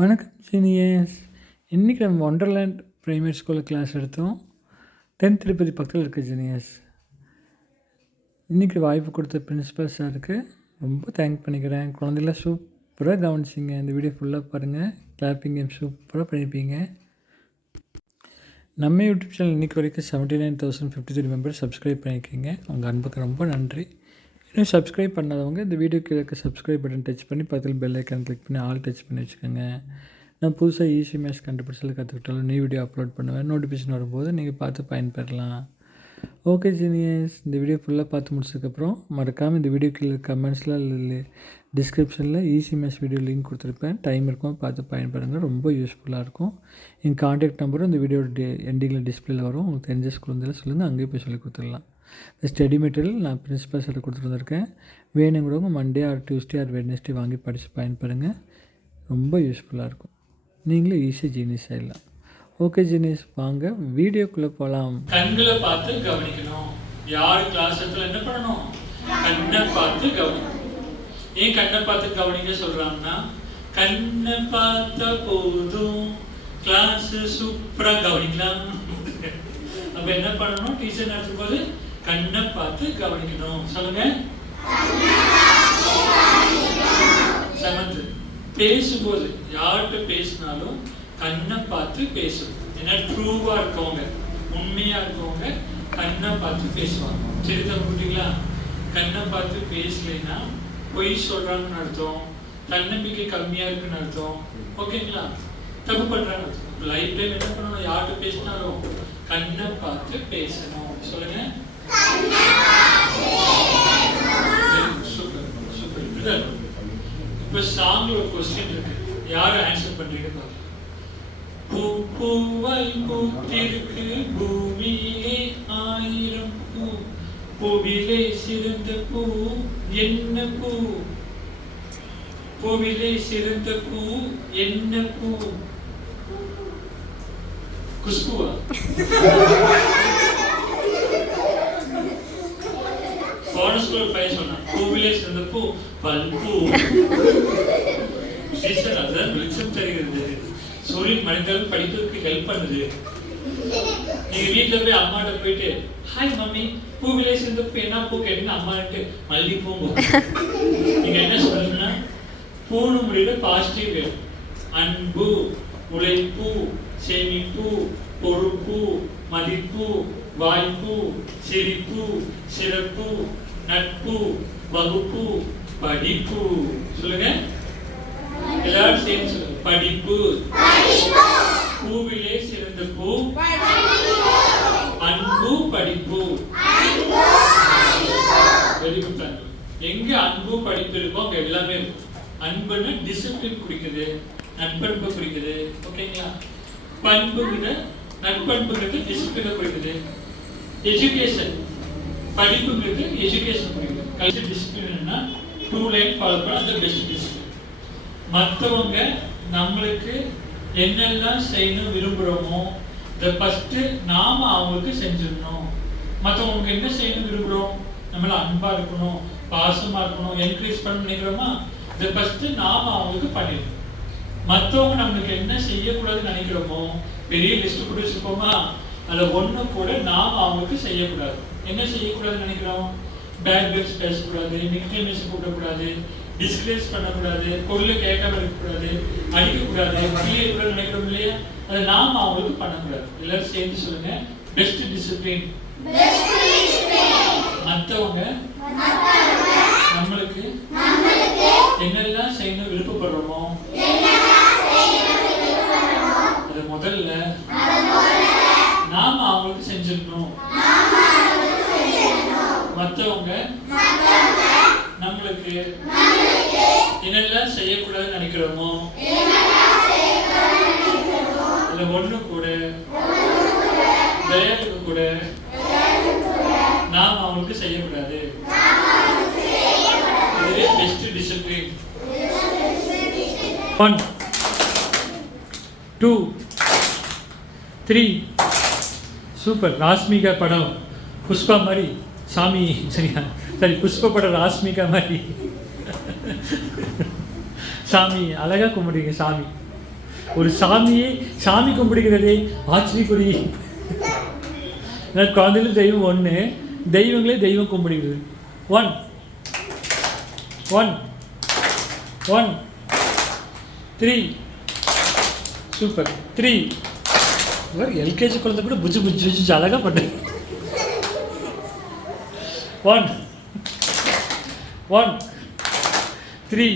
வணக்கம் சீனியர்ஸ். இன்றைக்கி நம்ம ஒண்டர்லேண்ட் ப்ரைமரி ஸ்கூலில் கிளாஸ் எடுத்தோம். 10th திருப்பதி பக்கத்தில் இருக்க ஜீனியர்ஸ். இன்றைக்கி வாய்ப்பு கொடுத்த பிரின்ஸிபல் சாருக்கு ரொம்ப தேங்க் பண்ணிக்கிறேன். குழந்தைலாம் சூப்பராக கவனிச்சிங்க. இந்த வீடியோ ஃபுல்லாக பாருங்கள். கிளாப்பிங் கேம் சூப்பராக பண்ணியிருப்பீங்க. நம்ம யூடியூப் சேனல் இன்றைக்கி வரைக்கும் 79,053 மெம்பர்ஸ் சப்ஸ்கிரைப் பண்ணியிருக்கீங்க. உங்கள் அன்புக்கு ரொம்ப நன்றி. இன்னும் சப்ஸ்கிரைப் பண்ணாதவங்க இந்த வீடியோக்கு இருக்க சப்ஸ்கிரைப் பட்டன் டச் பண்ணி பக்கத்தில் பெல் ஐக்கான் கிளிக் பண்ணி ஆல் டச் பண்ணி வச்சுக்கோங்க. நான் புதுசாக ஈஸி மேத்ஸ் கண்டுபிடிச்சல கற்றுக்கிட்டாலும் நியூ வீடியோ அப்லோட் பண்ணுவேன். நோட்டிஃபிகேஷன் வரும்போது நீங்கள் பார்த்து பயன்பெறலாம். ஓகே ஜீனியர்ஸ், இந்த வீடியோ ஃபுல்லாக பார்த்து முடிச்சதுக்கப்புறம் மறக்காமல் இந்த வீடியோக்கு கமெண்ட்ஸில் டிஸ்கிரிப்ஷனில் ஈஸி மேத்ஸ் வீடியோ லிங்க் கொடுத்துருப்பேன். டைம் இருக்கும், பார்த்து பயன்படுங்க. ரொம்ப யூஸ்ஃபுல்லாக இருக்கும். என் கான்டாக்ட் நம்பரும் இந்த வீடியோ எண்டிங்கில் டிஸ்பிளேல வரும். உங்களுக்கு தெரிஞ்ச ஸ்கூல் சொல்லுங்கள், அங்கேயே போய் சொல்லி கொடுத்துடலாம். இந்த ஸ்டடி மெட்டீரியல் நான் பிரின்சிபல் சார் கொடுத்துட்டு வந்திருக்கேன். வேணுங்கிறவங்க Monday R Tuesday R Wednesday வாங்கி படித்து பயன்படுங்க. ரொம்ப யூஸ்ஃபுல்லாக இருக்கும். நீங்களும் ஈஸியாக ஜீனியஸ் ஆகிடலாம். ஓகே ஜீனியஸ், வாங்க வீடியோக்குள்ளே போகலாம். கண்களை பார்த்து கவனிக்கணும். யார் கிளாஸ் இடத்துல என்ன பண்ணணும்? கண்ணை பார்த்து கவனிக்கணும். ஏன் கண்ணை பார்த்து கவனிக்க சொல்கிறாங்கன்னா, கண்ணை பார்த்த போதும் கிளாஸ் சூப்பராக கவனிக்கலாம். அப்போ என்ன பண்ணணும்? டீச்சர் நடத்தும் போது கண்ணை பார்த்து கவனிக்கணும். சொல்லுங்க. செவன்த், பேசும்போது யார்கிட்ட பேசினாலும் கண்ணை பார்த்து பேசணும். ஏன்னா ட்ரூவா இருக்கவங்க, உண்மையா இருக்கவங்க கண்ணை பார்த்து பேசுவாங்க. சரி தம்பிங்களா? கண்ணை பார்த்து பேசலைன்னா பொய் சொல்றாங்கன்னு அர்த்தம், தன்னம்பிக்கை கம்மியா இருக்குன்னு அர்த்தம். ஓகேங்களா? தப்பு பண்றாங்க. லைஃப் டைம் என்ன பண்ணணும்? யார்கிட்ட பேசினாலும் கண்ணை பார்த்து பேசணும். சொல்லுங்க. Super super. இப்படிதான். இப்ப சாங்ல ஒரு கொஸ்டின் இருக்கு, யாரும் ஆன்சர் பண்றீங்க பாருங்க. பூ பூவாய் பூத்திருக்கு பூமியிலே 1000 பூ, பூவிலே சிறந்த பூ என்ன பூ? பூவிலே சிறந்த பூ என்ன பூ? குஷ்புவா? போன ஸ்கூல் பையன் சொன்னான், பூவிலே சிறந்த பூ பல்பூ. டீச்சர் அதான் வெளிச்சம் தருகிறது, சூரியன் மனிதர்கள் படிப்பதற்கு ஹெல்ப் பண்ணுது. நீங்க வீட்டுல போய் அம்மாட்ட போயிட்டு, ஹாய் மம்மி பூவிலே சிறந்த பூ என்ன பூ கேட்டீங்கன்னா அம்மாட்டு மல்லிப்பூ. நீங்க என்ன சொல்றீங்கன்னா, பூணு முடியல பாசிட்டிவ் வேணும். அன்பு, உழைப்பு, சேமிப்பு, பொறுப்பு, மதிப்பு, வாய்ப்பு, சிரிப்பு, சிறப்பு, நட்பு, வகுப்பு, படிப்பு. சொல்லுங்க எல்லாரும் சேர்ந்து சொல்லுங்க. படிப்பு. பூவிலே சிறந்த பூ அன்பு, படிப்பு. எங்க அன்பு படிப்பு இருக்கோ அங்க எல்லாமே இருக்கும். அன்புன்னு டிசிப்ளின் குறிக்குது, நட்பண்பு குறிக்குது. ஓகேங்களா? பண்புங்கிற நட்பண்புங்கிறது டிசிப்ளினை குறிக்குது. எஜுகேஷன், படிப்புங்கிறது எஜுகேஷன் குறிக்குது. கல்ச்சர் டிசிப்ளின்னா 2 லைன் ஃபாலோ பண்ண அந்த பெஸ்ட் டிசிப்ளின். மற்றவங்க நம்மளுக்கு என்னெல்லாம் செய்யணும் விரும்புகிறோமோ இதை ஃபஸ்ட்டு நாம அவங்களுக்கு செஞ்சிடணும். மற்றவங்களுக்கு என்ன செய்யணும் விரும்புகிறோம்? நம்மள அன்பா இருக்கணும், பாசமா இருக்கணும், என்கரேஜ் பண்ண நினைக்கிறோமா, இதை ஃபஸ்ட்டு நாம அவங்களுக்கு பண்ணிடணும். மற்றவங்க நம்மளுக்கு என்ன செய்யக்கூடாதுன்னு நினைக்கிறோமோ பெரிய லிஸ்ட் போட்டு வச்சிருப்போமா, அதில் ஒன்று கூட நாம அவங்களுக்கு செய்யக்கூடாது. என்ன செய்யக்கூடாதுன்னு நினைக்கிறோம்? பேட் வேர்ட்ஸ் பேசக்கூடாது, நிக்நேம்ஸ் கூட்டக்கூடாது, டிஸ்கிரேஸ் பண்ணக்கூடாது, பொருளை கேட்காம இருக்கக்கூடாது, அடிக்கக்கூடாது, கிளியக்கூடாது நினைக்கிறோம் இல்லையா? அதை நாம அவங்களுக்கு பண்ணக்கூடாது. எல்லாரும் சேர்ந்து சொல்லுங்க. Best discipline. மற்றவங்க நம்மளுக்கு என்னெல்லாம் செய்யணும் விருப்பப்படுறோமோ அது முதல்ல நாம அவங்களுக்கு செஞ்சிடணும். மற்றவங்க நம்மளுக்கு என்னெல்லாம் செய்யக்கூடாதுன்னு நினைக்கிறோமோ அதுல ஒண்ணு கூட தயாளுக்கு கூட நாம அவங்களுக்கு செய்யக்கூடாது. இதுவே பெஸ்ட் டிசிப்ளின். 1 2 3. சூப்பர். ராஷ்மிகா படம் புஷ்பா மாதிரி சாமி, சரியா? சரி, புஷ்ப படம் ராஷ்மிகா மாதிரி சாமி அழகாக கும்பிடுங்க. சாமி ஒரு சாமி கும்பிடுகிறதே ஆச்சரியக்குறி. குழந்தைகளும் தெய்வம் ஒன்று, தெய்வங்களே தெய்வம் கும்பிடுகிறது. 1 1 1 3 சூப்பர் 3 எல்கேஜி குழந்தை கூட புஜ்ஜு புஜ்ஜு புஜ்ஜு அழகாக பண்ணு. 1 1 3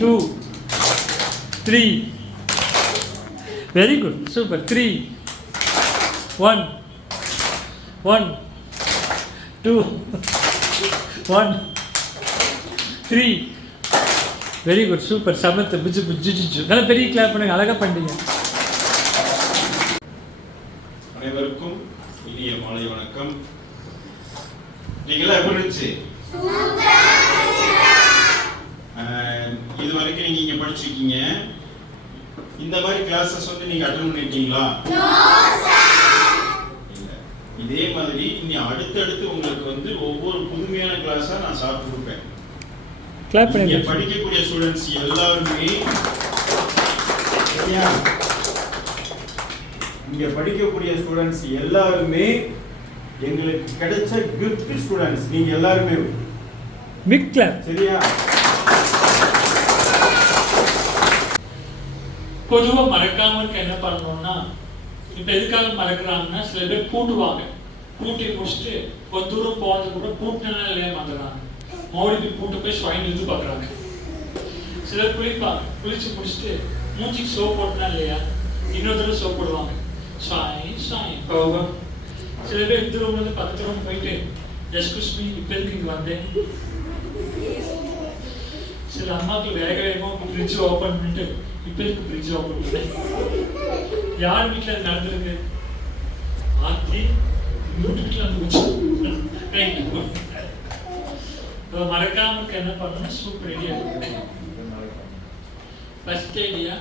2 3 very good super 3 1 1 2 1 3 very good super சமத்து புஜ்ஜு புஜ்ஜு ஜிஜு. நல்லா பெரிய கிளாப் பண்ணுங்க, அழகாக பண்ணுறீங்க. அனைவருக்கும் இனிய மாலை வணக்கம். நீங்களாம் எப்படி இருந்துச்சு? இது வரைக்கும் நீங்க இங்க படிச்சிருக்கீங்க. இந்த மாதிரி கிளாஸஸ் வந்து நீங்க அட்டெண்ட் பண்ணிருக்கீங்களா? இதே மாதிரி இனி அடுத்தடுத்து உங்களுக்கு வந்து ஒவ்வொரு புதுமையான கிளாஸா நான் சாப்பிட்டு கொடுப்பேன். கிளாப் பண்ணுங்க. படிக்கக்கூடிய ஸ்டூடெண்ட்ஸ் எல்லாருமே இங்க படிக்கக்கூடிய ஸ்டூடெண்ட்ஸ் எல்லாருமே எங்களுக்கு கிடைச்ச கிஃப்ட் ஸ்டூடெண்ட்ஸ். நீங்க எல்லாருமே பிக் கிளாப். சரியா? பொதுவாக மறக்காம இருக்க என்ன பண்ணணும்னா, இப்போ எதுக்காக மறக்கிறாங்கன்னா, சில பேர் பூட்டுவாங்க. பூட்டி முடிச்சுட்டு ஒரு தூரம் போகிறதுக்கு கூட பூட்டினா இல்லையா வந்துடுறாங்க. மோடி பூட்டு போய் ஸ்வைன் இருந்து பார்க்குறாங்க. சிலர் குளிப்பாங்க, குளிச்சு முடிச்சுட்டு மூஞ்சிக்கு சோப் போட்டுனா இல்லையா இன்னொரு தடவை சோப் போடுவாங்க. ஸ்வைன் ஸ்வைன் போகும். சில பேர் இந்த ரூம்லேருந்து பக்கத்து ரூம் போயிட்டு எஸ்கூஸ் மீ இப்போ எதுக்கு இங்கே வந்தேன். சில அம்மாக்கள் வேக வேகமாக ஃப்ரிட்ஜ் ஓப்பன் பண்ணிட்டு இப்போ இருக்கு ஃப்ரிட்ஜ் ஓப்பன் பண்ணேன். யார் வீட்டில் அது நடந்திருக்கு? ஆத்தி வீட்டில் மறக்காம என்ன பண்ணணும்? Super idea. ஃபர்ஸ்ட் ஐடியா,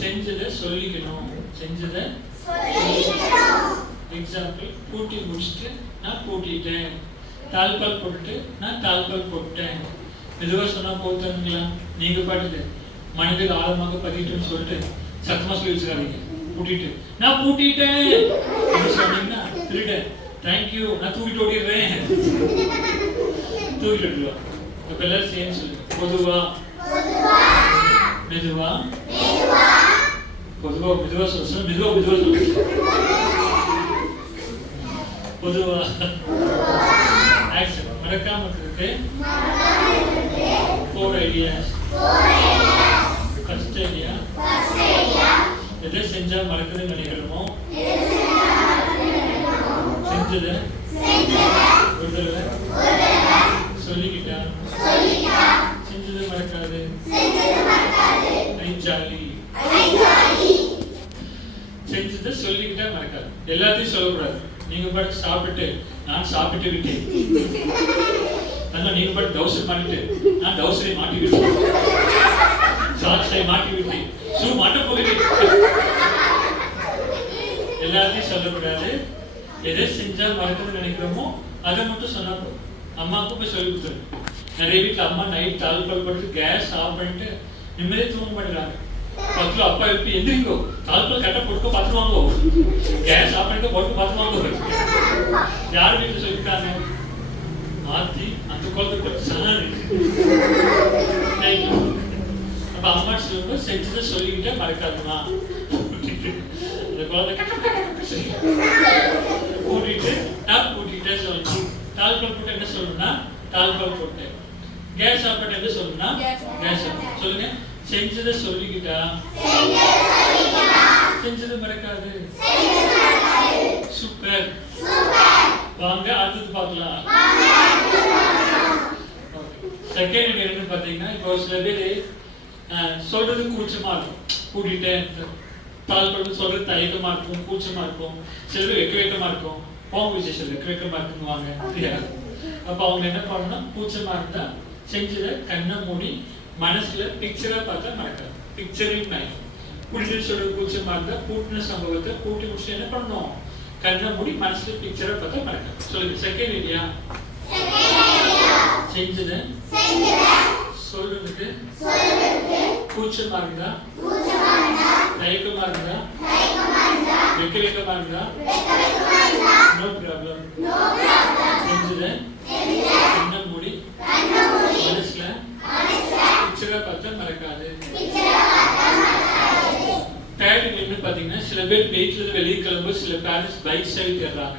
செஞ்சதை சொல்லிக்கணும். செஞ்சதை எக்ஸாம்பிள், பூட்டி முடிச்சுட்டு நான் பூட்டிட்டேன், தாழ்பால் போட்டுட்டு நான் தாழ்பால் போட்டேன். மெதுவாக சொன்னால் போதுங்களா? நீங்கள் பாட்டுட்டு மனதில் ஆழமாக பதிட்டுன்னு சொல்லிட்டு சத்தமாக சொல்லி வச்சுக்காதீங்க. பூட்டிட்டு நான் பூட்டிட்டேன் சொன்னீங்கன்னா திருட்டேன் தேங்க்யூ நான் தூக்கிட்டு ஓடிடுறேன். தூக்கிட்டு ஓடிடுவோம். இப்போ எல்லாரும் சேர்ந்து சொல்லு. பொதுவா மெதுவா பொதுவா மெதுவா சொல்ல மெதுவா மெதுவா சொல்லு. பொதுவா ஆக்சன். மறக்காம இருக்கிறது 4 ஐடியாஸ். ஃபர்ஸ்ட் ஐடியா, எதை செஞ்சா மறக்குதுன்னு நினைக்கிறோமோ செஞ்சதை ஒரு தடவை சொல்லிக்கிட்டா செஞ்சதை மறக்காது. ஜாலி. செஞ்சதை சொல்லிக்கிட்டா மறக்காது. எல்லாத்தையும் சொல்லக்கூடாது. நீங்க பாட்டு சாப்பிட்டு நான் சாப்பிட்டு விட்டேன், நீங்க பாட்டு டவுசர் மாட்டிட்டு நான் டவுசரை மாட்டி விட்டேன், சாக்ஸை மாட்டி விட்டேன், ஷூ மாட்ட போகிறேன். எல்லாத்தையும் சொல்லக்கூடாது. எதை செஞ்சா மறக்கணும்னு நினைக்கிறோமோ அதை மட்டும் சொன்னா போதும். அம்மாவுக்கும் போய் சொல்லி கொடுத்துரு. நிறைய வீட்டில் அம்மா நைட் தாழ்பால் போட்டு கேஸ் ஆஃப் பண்ணிட்டு நிம்மதியே தூங்க மாட்டேங்கிறாங்க. பக்கத்துல அப்பா எழுப்பி எந்திரிக்கோ, தாழ்பால் கட்ட போட்டுக்கோ பார்த்துருவாங்கோ, கேஸ் ஆஃப் பண்ணிட்டு போட்டு பார்த்துருவாங்க. யார் வீட்டில் சொல்லியிருக்காங்க? ஆத்தி அந்த குழந்தை சாரி. அப்ப அம்மா சொல்லும்போது செஞ்சதை சொல்லிக்கிட்டே மறக்காதுமா. இந்த குழந்தை கூட்டிட்டு நான் கூட்டிகிட்டே சொல்லணும். தாழ்பால் போட்டு என்ன சொல்லணும்னா தாழ்பால் போட்டேன். கேஸ் ஆஃப் பண்ண என்ன சொல்லணும்னா கேஸ் ஆஃப். சொல்லுங்க. செஞ்சதை சொல்லிக்கிட்டா செஞ்சதை மறக்காது. சூப்பர். வாங்க அடுத்தது பார்க்கலாம். செகண்ட் என்னன்னு பார்த்தீங்கன்னா, இப்போ சில பேர் சொல்றது கூச்சமா இருக்கும். கூட்டிட்டேன் தாழ்பால் சொல்றது தயக்கமா இருக்கும், கூச்சமா இருக்கும். சில பேர் வெக்க வெக்கமா இருக்கும். போங்க விசேஷம் வெக்க வெக்கமா இருக்குவாங்க. அப்ப அவங்க என்ன பண்ணணும்னா, கூச்சமா இருந்தா செஞ்சதை கண்ணை மூடி மனசுல பிக்சரா பார்த்தா மறக்காது. Picturing mind. கூட்டிட்டு சொல்ற கூச்சமா இருந்தா கூட்டின சம்பவத்தை கூட்டி முடிச்சு என்ன பண்ணணும்? கண்ணை மூடி மனசுல பிக்சரா பார்த்தா மறக்காது. சொல்லுங்க. செகண்ட் ஐடியா, செஞ்சதை சொல்றதுக்கு கூச்சமா இருந்தா தயக்கமா இருந்தா வெக்கமா இருந்தா நோ ப்ராப்ளம் செஞ்சத கண்ண மூடி மனசுல பிக்சரா பார்த்தா மறக்காது. தேர்ட் என்ன பாத்தீங்கன்னா, சில பேர் வீட்டுல வெளியே கிளம்பும், சில பேரண்ட்ஸ் பைக் ஸ்டைல் தேடுறாங்க.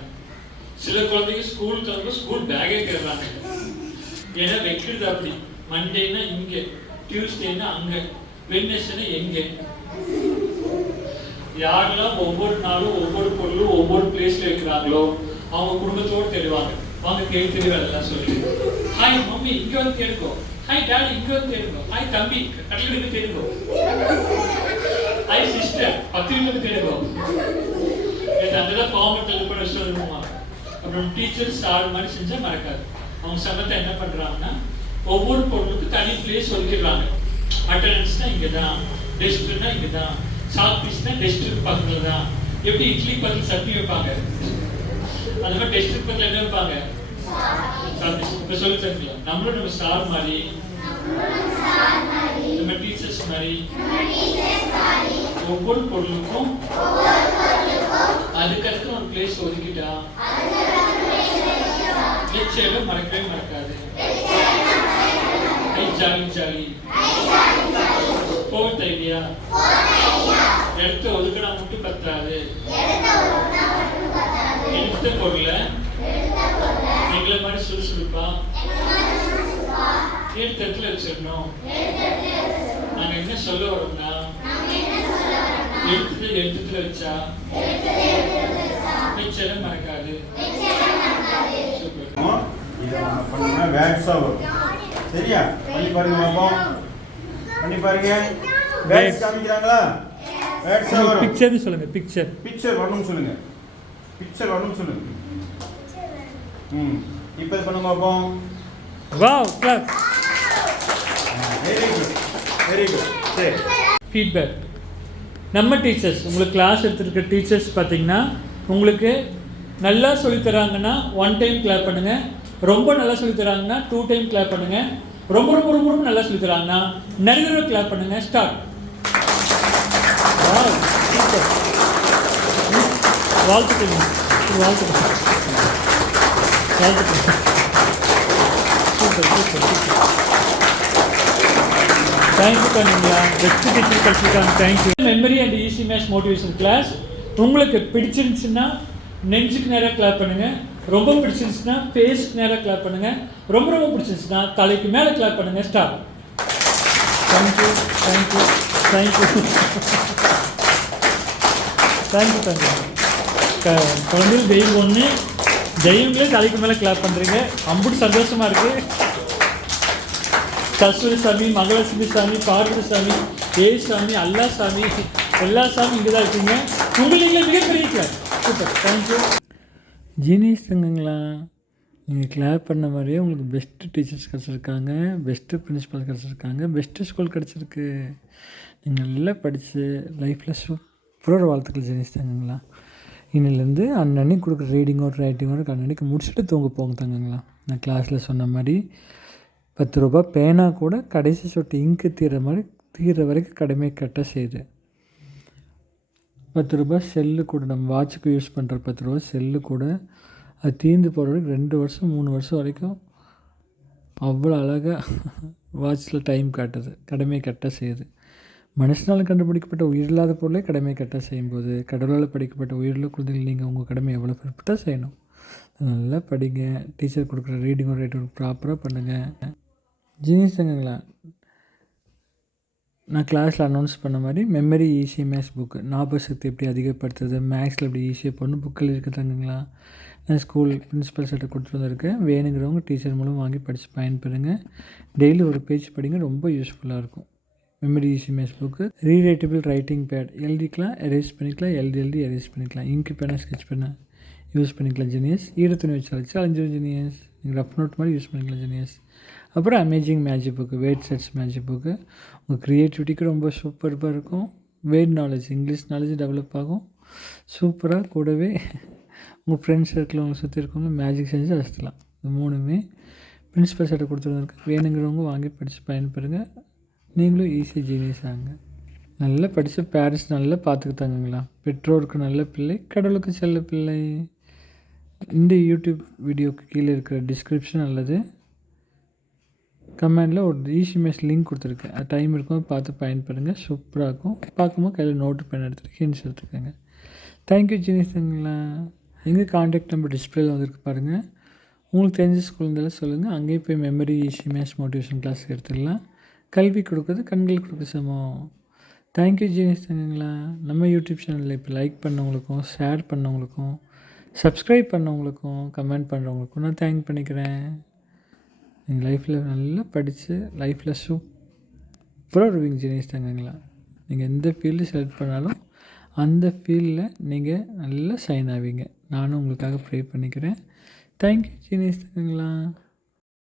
சில குழந்தைங்க ஸ்கூல் கிளம்பும் ஸ்கூல் பேக்கே தேடுறாங்க. ஏன்னா வைக்கிறது அப்படி, மண்டேனா இங்க, டியூஸ்டேனா அங்க, வெட்னஸ்டேனா எங்க. யாரெல்லாம் ஒவ்வொரு நாளும் ஒவ்வொரு பொருளும் ஒவ்வொரு பிளேஸ்ல வைக்கிறாங்களோ அவங்க குடும்பத்தோடு தேடுவாங்க. வாங்க தேடி தேடி வரலாம் சொல்லி, ஹாய் மம்மி இங்க வந்து தேடுங்கோ, ஹாய் டாடி இங்க வந்து தேடுங்கோ, ஹாய் தம்பி கடலுக்கு தேடுங்கோ, ஹாய் சிஸ்டர் பத்திரிக்கை தேடுங்கோ. அதெல்லாம் காமெண்ட் கூட சொல்லுவாங்க. அப்புறம் டீச்சர் ஸ்டார் மாதிரி செஞ்சா மறக்காது. அவங்க சமத்தை என்ன பண்றாங்கன்னா, ஒவ்வொரு பொருளுக்கு தனி பிளேஸ் ஒதுக்கிடுறாங்க. அட்டண்டன்ஸ்னா இங்கதான், டெஸ்ட்னா இங்கதான், சாக் பீஸ்னா டெஸ்ட் பக்கத்துல தான். எப்படி இட்லி பக்கத்துல சட்னி வைப்பாங்க, அது மாதிரி டெஸ்ட் பக்கத்துல என்ன வைப்பாங்க, இப்ப சொல்லி தரீங்களா. நம்மளும் நம்ம ஸ்டார் மாதிரி, நம்ம டீச்சர்ஸ் மாதிரி ஒவ்வொரு பொருளுக்கும் அதுக்கடுத்து ஒரு பிளேஸ் ஒதுக்கிட்டா நிச்சயம் மறக்கவே மறக்காது. ஜாலி ஜாலி போர்த் ஐடியா. எடுத்து ஒதுக்கினா மட்டும் பத்தாது, எடுத்த பொருளை எங்களை மாதிரி சுறுசுறுப்பா எடுத்த இடத்துல வச்சிடணும். நாங்க என்ன சொல்ல வரோம்னா, எடுத்துல வச்சா நிச்சயம் மறக்காது. இதை நம்ம பண்ணா வேக்ஸா வரும். சரியா? பண்ணி பாருங்க பாப்போம். பண்ணி பாருங்க. வேக்ஸ் காமிக்கிறாங்களா? வேக்ஸா வரும். பிக்சர் சொல்லுங்க. பிக்சர் வரணும் சொல்லுங்க. பிக்சர் வரணும் சொல்லுங்க. இப்போ இது பண்ணுங்க பாப்போம். Wow clap. Very good. சரி. ஃபீட்பேக். நம்ம டீச்சர்ஸ், உங்களுக்கு கிளாஸ் எடுத்துருக்க டீச்சர்ஸ் பார்த்தீங்கன்னா, உங்களுக்கு நல்லா சொல்லித்தராங்கன்னா 1 டைம் கிளாப் பண்ணுங்கள். ரொம்ப நல்லா சொல்லித்தராங்கன்னா 2 டைம் கிளாப் பண்ணுங்கள். ரொம்ப ரொம்ப ரொம்ப ரொம்ப நல்லா சொல்லித்தராங்கன்னா நிறைய தடவை கிளாப் பண்ணுங்கள். ஸ்டார்ட். வாழ்த்துக்கள். தேங்க்யூ பண்ணுங்களா. பெஸ்ட் டீச்சர் கற்றுக்காங்க. Thank you. Memory and easy maths motivation class உங்களுக்கு பிடிச்சிருந்துச்சுன்னா நெஞ்சுக்கு நேராக கிளாப் பண்ணுங்கள். ரொம்ப பிடிச்சிருந்துச்சுன்னா ஃபேஸ்க்கு நேராக கிளாப் பண்ணுங்கள். ரொம்ப ரொம்ப பிடிச்சிருந்துச்சுன்னா தலைக்கு மேலே கிளாப் பண்ணுங்கள். ஸ்டார்ட். தேங்க்யூ. குழந்தைகள் தெய்வம் ஒன்று, தெய்வங்களே தலைக்கு மேலே கிளாப் பண்ணுறீங்க. அம்புட்டு சந்தோஷமாக இருக்குது. சரஸ்வதி சாமி, மகாலட்சுமி சாமி, பார்வதி சாமி, சாமி, அல்லா சாமி, எல்லா சாமி இங்கே தான் இருக்கீங்க. உங்களுக்கு மிகப்பெரிய கிளாஸ். சூப்பர். தேங்க்யூ. ஜீனியஸ் தங்கங்களா, நீங்கள் கிளாப் பண்ண மாதிரியே உங்களுக்கு பெஸ்ட்டு டீச்சர்ஸ் கிடச்சிருக்காங்க, பெஸ்ட்டு பிரின்ஸிபல் கிடச்சிருக்காங்க, பெஸ்ட்டு ஸ்கூல் கிடச்சிருக்கு. நீங்கள் நல்லா படித்து லைஃப்பில் சூப்பராக வாழ்த்துக்கள் ஜீனியஸ் தங்கங்களா. இன்னிலேருந்து அன்னன்னைக்கு கொடுக்குற ரீடிங்கோ ரைட்டிங்கோ அன்னன்னைக்கு முடிச்சுட்டு தூங்க போங்க தங்கங்களா. நான் கிளாஸில் சொன்ன மாதிரி 10 ரூபா பேனா கூட கடைசி சொட்டு இங்கு தீர்ற வரைக்கும் கடமை கட்ட செய்யுது. 10 ரூபா செல்லு கூட, நம்ம வாட்சுக்கு யூஸ் பண்ணுற 10 ரூபா செல்லு கூட அது தீர்ந்து போகிற வரைக்கும் 2 வருஷம் 3 வருஷம் வரைக்கும் அவ்வளோ அழகாக வாட்சில் டைம் காட்டுது. கடமை கட்ட செய்யுது. மனுஷனால் கண்டுபிடிக்கப்பட்ட உயிரில்லாத பொருளே கடமை கட்ட செய்யும்போது கடவுளால் படிக்கப்பட்ட உயிருள்ள குழந்தைகள் நீங்கள் உங்கள் கடமை எவ்வளோ பிற்பட்டாக செய்யணும். நல்லா படிங்க. டீச்சர் கொடுக்குற ரீடிங்கோ ரைட்டிங்கோ ப்ராப்பராக பண்ணுங்கள். ஜீனியஸ் தங்கங்களா, நான் கிளாஸில் அனௌன்ஸ் பண்ண மாதிரி மெமரி ஈஸி மேத்ஸ் புக்கு, ஞாபக சக்தி எப்படி அதிகப்படுத்துறது, மேக்ஸில் எப்படி ஈஸியாக பண்ணணும் புக்கில் இருக்க தங்கங்களா. நான் ஸ்கூல் பிரின்ஸிபல் சட்டை கொடுத்துட்டு வந்திருக்கேன். வேணுங்கிறவங்க டீச்சர் மூலம் வாங்கி படித்து பயன்பெறுங்க. டெய்லி ஒரு பேஜ் படிங்க, ரொம்ப யூஸ்ஃபுல்லாக இருக்கும். Memory easy maths book. Rewritable writing pad, எழுதிக்கலாம், எரேஸ் பண்ணிக்கலாம், எழுதி எரேஸ் பண்ணிக்கலாம். இங்கு பேனா ஸ்கெட்ச் பேனா யூஸ் பண்ணிக்கலாம் ஜீனியஸ். ஈரத்துணி வச்சு அழிஞ்சிடும் ஜீனியஸ். நீங்கள் ரஃப் நோட் மாதிரி யூஸ் பண்ணிக்கலாம் ஜீனியஸ். அப்புறம் amazing magic book, word sets magic book. உங்கள் க்ரியேட்டிவிட்டிக்கு ரொம்ப சூப்பராக இருக்கும். Word knowledge, English knowledge develop ஆகும் சூப்பராக. கூடவே உங்கள் ஃப்ரெண்ட்ஸ் சர்க்கிள் உங்களை சுற்றி இருக்கவங்க மேஜிக் செஞ்சு ரசிக்கலாம். இந்த 3மே பிரின்ஸிபல் சட்டை கொடுத்துருந்துருக்கு. வேணுங்கிறவங்க வாங்கி படித்து பயன்பெறுங்க. நீங்களும் ஈஸி ஜீனியஸ் ஆகுங்க. நல்லா படித்த பேரண்ட்ஸ் நல்லா பார்த்துக்கிட்டாங்களா. பெற்றோருக்கு நல்ல பிள்ளை, கடவுளுக்கு செல்ல பிள்ளை. இந்த யூடியூப் வீடியோக்கு கீழே இருக்கிற டிஸ்கிரிப்ஷன் அல்லது கமெண்டில் ஒரு ஈஸி மேத்ஸ் லிங்க் கொடுத்துருக்கேன். அது டைம் இருக்கும், பார்த்து பயன்படுங்க. சூப்பராக இருக்கும். பார்க்கும்போது கையில் நோட்டு பென் எடுத்துகிட்டு ஹிண்ட்ஸ் எடுத்துக்கோங்க. தேங்க்யூ ஜீனிஸ்ங்களா. எங்கள் கான்டாக்ட் நம்பர் டிஸ்பிளேல வந்துருக்கு பாருங்கள். உங்களுக்கு தெரிஞ்ச ஸ்கூல் இருந்தாலும் சொல்லுங்கள். அங்கேயே போய் memory, easy maths, motivation class எடுத்துடலாம். கல்வி கொடுக்குறது கண்கள் கொடுக்க சமம். தேங்க்யூ ஜீனிஸ்ங்களா. நம்ம யூடியூப் சேனலில் இப்போ லைக் பண்ணவங்களுக்கும், ஷேர் பண்ணவங்களுக்கும், சப்ஸ்கிரைப் பண்ணவங்களுக்கும், கமெண்ட் பண்ணுறவங்களுக்கும் நான் தேங்க் பண்ணிக்கிறேன். நீங்கள் லைஃப்பில் நல்லா படித்து லைஃப்பில் சூப்பராக வருவீங்க ஜீனிஸ்ங்களா. நீங்கள் எந்த ஃபீல்டு செலக்ட் பண்ணாலும் அந்த ஃபீல்டில் நீங்கள் நல்லா ஷைன் ஆவீங்க. நானும் உங்களுக்காக ப்ரே பண்ணிக்கிறேன். தேங்க்யூ ஜீனிஸ்ங்களா.